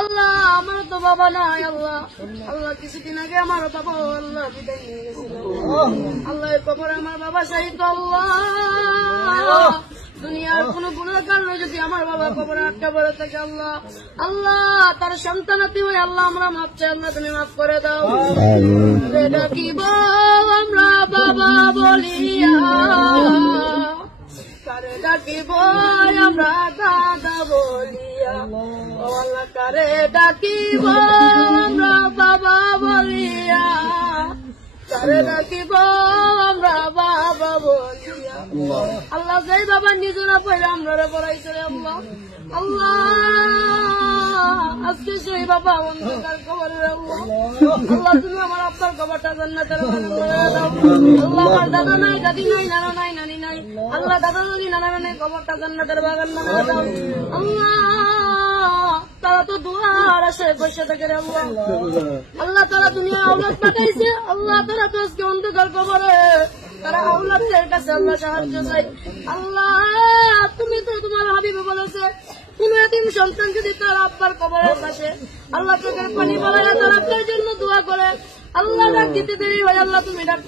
আল্লাহ আমার তো বাবা নাই আল্লাহ, আল্লাহ কিছুদিন আগে আমার বাবা আল্লাহ বিদায় নিয়ে গেছিল আল্লাহ, এই কবরে আমার বাবা শাহিদ আল্লাহ, দুনিয়ার কোন গুণের কারণে যদি আমার বাবা কবরে আটকা পড়ে থাকে আল্লাহ, আল্লাহ তার সন্তানাতি হয়ে আল্লাহ আমরা মাফ চাই, আল্লাহ তুমি মাফ করে দাও। ডাকিব আমরা বাবা বলিয়া, কারে ডাকিব আমরা দাদা বলিয়া, ও আল্লাহ কারে ডাকিব আমরা বাবা বলিয়া, কারে ডাকিব আমরা বাবা বলিয়া। আল্লাহ যেই বাবা নিজরা পড়ে আমরা পড়াইছে আল্লাহ, আল্লাহ আজকে সেই বাবা অন্ধকার কবরের আল্লাহ, আল্লাহ তুমি আমার আব্বার কবরটা জান্নাতের বাগান বানায় দাও। আল্লাহ আমার দাদা নাই, দাদি নাই, নানা নাই, নানি নাই, আল্লাহ দাদা দাদি নানা নানি কবরটা জান্নাতের বাগান বানায় দাও। আল্লাহ তারা তো দুয়ার আসে বসে থাকে রে আল্লাহ, আল্লাহ তারা দুনিয়া আওলাদ পাঠাইছে আল্লাহ, তারা তো আজকে অন্ধকার কবরে, তারা আওলাদের কাছে আল্লাহ সাহায্য চাই। আল্লাহ তুমি তো তোমার হাবিবে বলেছে কোন এতিম সন্তান যদি তার আব্বার কবরের পাশে আল্লাহ চোখের পানি বলায় তার আব্বার জন্য দোয়া করে, আল্লাহ ডাক দিতে দেরি হয় আল্লাহ তুমি ডাক